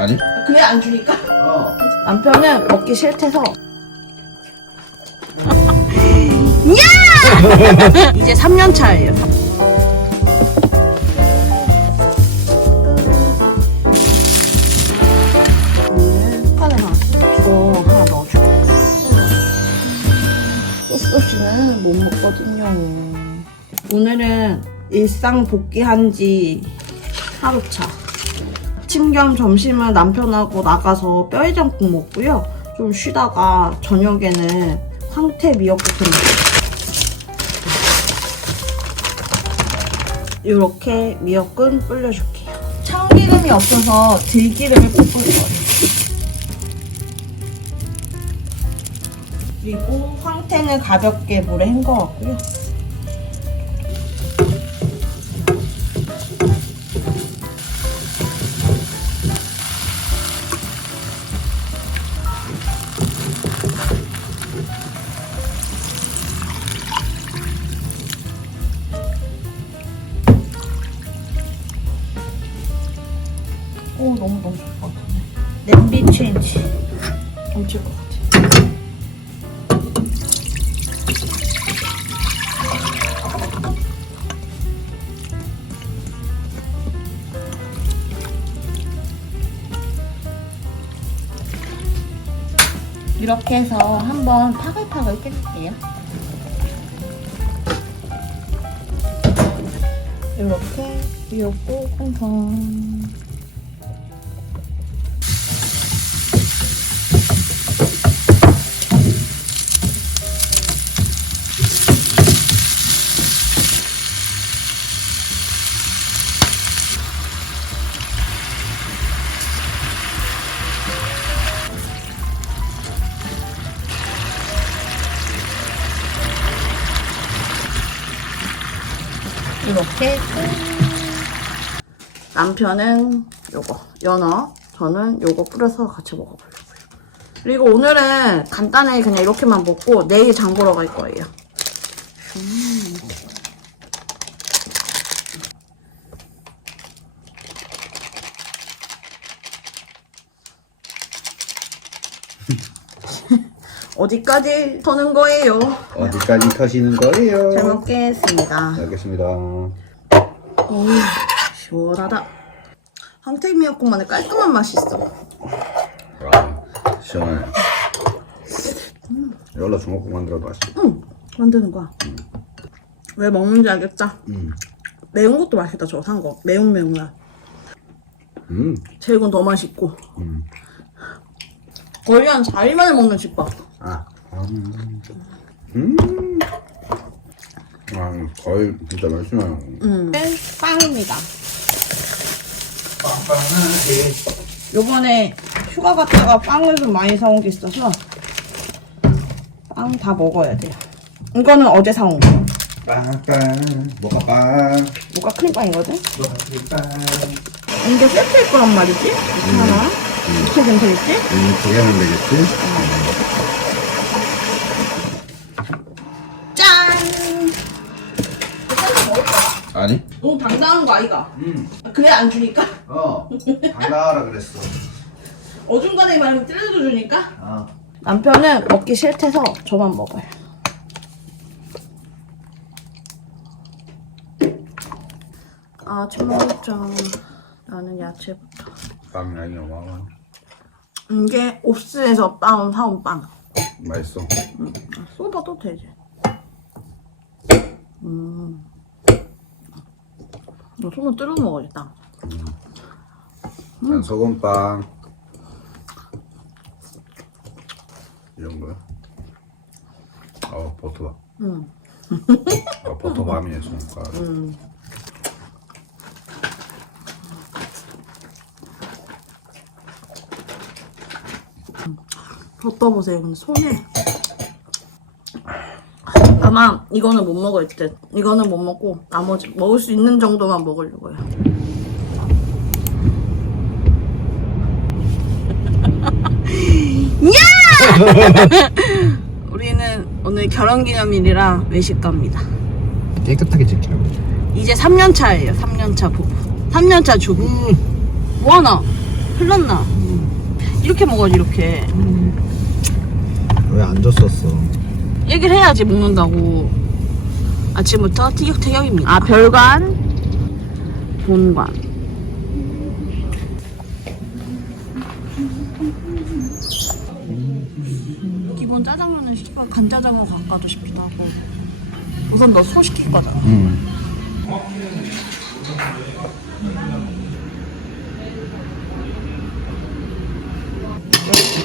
아니? 그래 안 주니까? 어. 남편은 먹기 싫대서 이제 3년 차예요. 판에 이거 하나 넣어줄게. 소스는 못 먹거든요. 오늘은 일상 복귀한 지 하루차. 아침 겸 점심은 남편하고 나가서 뼈해장국 먹고요. 좀 쉬다가 저녁에는 황태 미역국 먹어요. 이렇게 미역은 불려줄게요. 참기름이 없어서 들기름을 볶을 거예요. 그리고 황태는 가볍게 물에 헹궈왔고요. 오, 너무 좋을 것 같은데. 냄비 체인지. 넘칠 것 같아. 이렇게 해서 한번 파글파글 끓일게요. 이렇게 미역국 콩콩. 이렇게 남편은 요거 연어, 저는 요거 뿌려서 같이 먹어보려고요. 그리고 오늘은 간단하게 그냥 이렇게만 먹고 내일 장 보러 갈 거예요. 어디까지 터는 거예요? 어디까지 터시는 거예요? 잘 먹겠습니다. 알겠습니다. 오, 시원하다. 황태 미역국만의 깔끔한 맛이 있어. 아, 시원하네. 이걸로 중국국 만들어도 맛있어. 응, 만드는 거야. 왜 먹는지 알겠다. 매운 것도 맛있다, 저거 산 거. 매운맛. 제육은 더 맛있고. 거의 한 4일 만에 먹는 집밥. 아, 거의 진짜 맛있어요. 빵입니다. 요번에 휴가 갔다가 빵을 좀 많이 사온 게 있어서 빵 다 먹어야 돼요. 이거는 어제 사온 거. 빵빵, 모카빵, 모카 크림빵이거든? 모카빵. 이게 세트일 거란 말이지? 이렇게 하나? 이렇게 되면 되겠지? 두 개는 되겠지? 짠! 아니? 너무 당당한 거 아이가? 그래 안 주니까? 당당하라 그랬어. 어중간하게 말하면 찔러도 주니까? 어. 남편은 먹기 싫대서 저만 먹어요. 아, 청국장. 나는 야채부터. 빵 양이 어마어마. 이게 옵스에서 사온 빵. 맛있어. 쏟아도 되지. 이거 손으로 뜯어 먹어야겠다. 난 소금빵. 이런 거야? 버터다. 버터밤이네, 손가락. 버터 보세요. 근데 손에 아마 이거는 못 먹을 듯. 이거는 못 먹고 나머지 먹을 수 있는 정도만 먹으려고요. 우리는 오늘 결혼기념일이라 외식 갑니다. 깨끗하게 지키라고. 이제 3년 차예요. 3년 차 부부. 3년 차 주부. 뭐하나? 흘렀나? 이렇게 먹어야지, 이렇게. 왜 안 줬었어? 얘기를 해야지, 먹는다고. 아침부터 티격태격입니다. 아, 별관, 본관. 기본 짜장면은 씨발 간짜장으로 바꿔도 싶기도 하고. 우선 너 소 시킬 거잖아.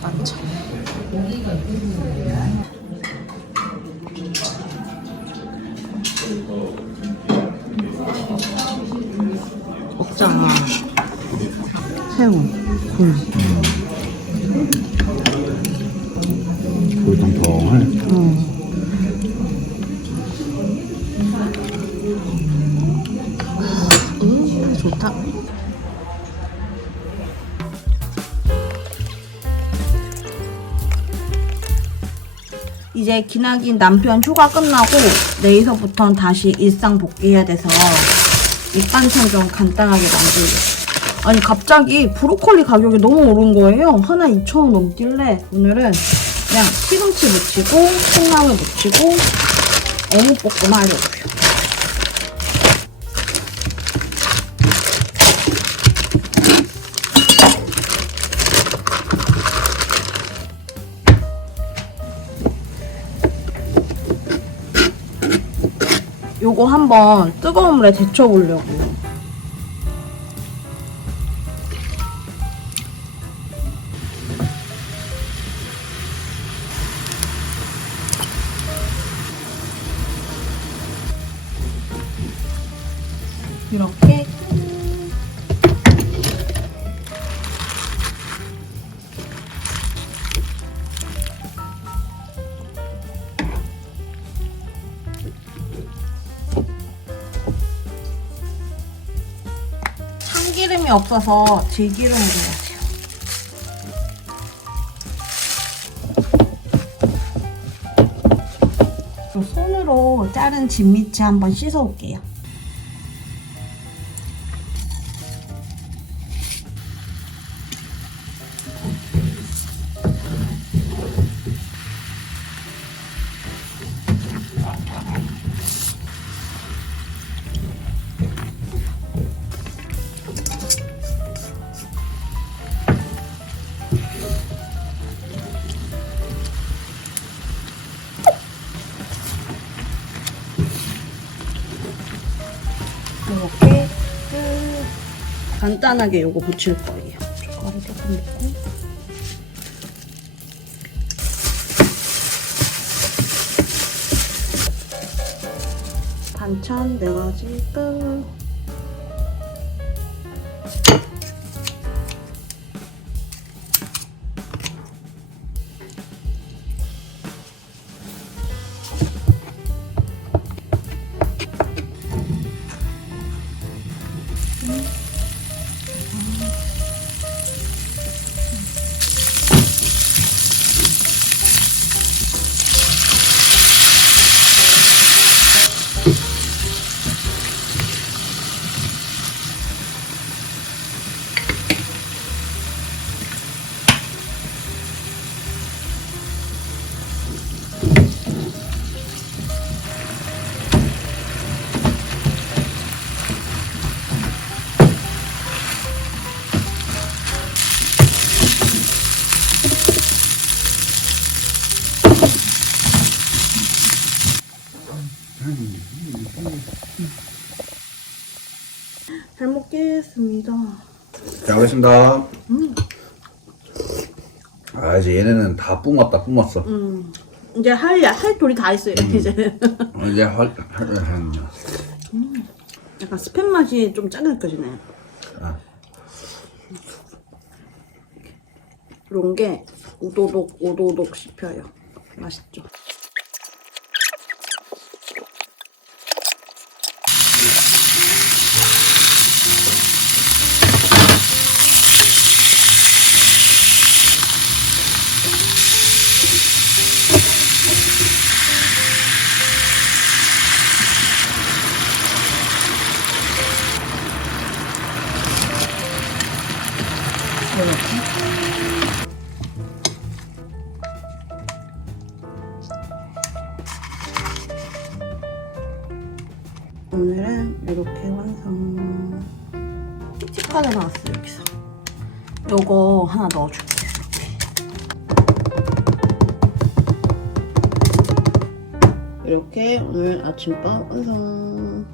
반찬. 먹잖아. 새우, 굴. 굴통통을. 좋다. 이제 기나긴 남편 휴가 끝나고 내일서부터는 다시 일상 복귀해야 돼서 밑반찬 좀 간단하게 만들려고. 아니 갑자기 브로콜리 가격이 너무 오른 거예요. 하나 2,000원 넘길래 오늘은 그냥 시금치 무치고 콩나물 무치고 어묵볶음 하려고요. 요거 한번 뜨거운 물에 데쳐보려고요. 이렇게 참기름이 없어서 들기름으로 해야 돼요. 손으로 자른 진미채 한번 씻어올게요. 이렇게 끝. 간단하게 요거 붙일 거예요. 젓가락 조금 넣고. 반찬 4가지 끝. 잘 먹겠습니다. 잘 먹겠습니다. 아, 이제 얘네는 다 뿜었다, 뿜었어. 이제 할 돌이 다 있어요, 이제. 이제 약간 스팸 맛이 좀 짜게 느껴지네. 아. 이런 게 오도독 씹혀요. 맛있죠? 이렇게. 오늘은 이렇게 완성. 찝찝하게 나왔어 여기서. 요거 하나 넣어줄게. 이렇게 오늘 아침밥 완성.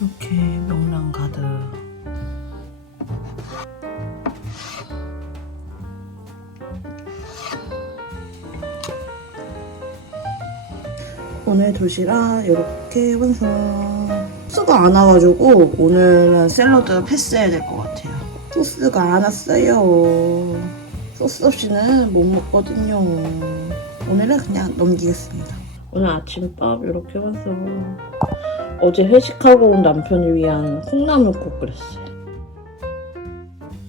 이렇게 명랑 가득. 오늘 도시락 이렇게 완성. 소스가 안 와가지고 오늘은 샐러드 패스해야 될 것 같아요. 소스가 안 왔어요. 소스 없이는 못 먹거든요. 오늘은 그냥 넘기겠습니다. 오늘 아침밥 이렇게 완성. 어제 회식하고 온 남편을 위한 콩나물국 끓였어요.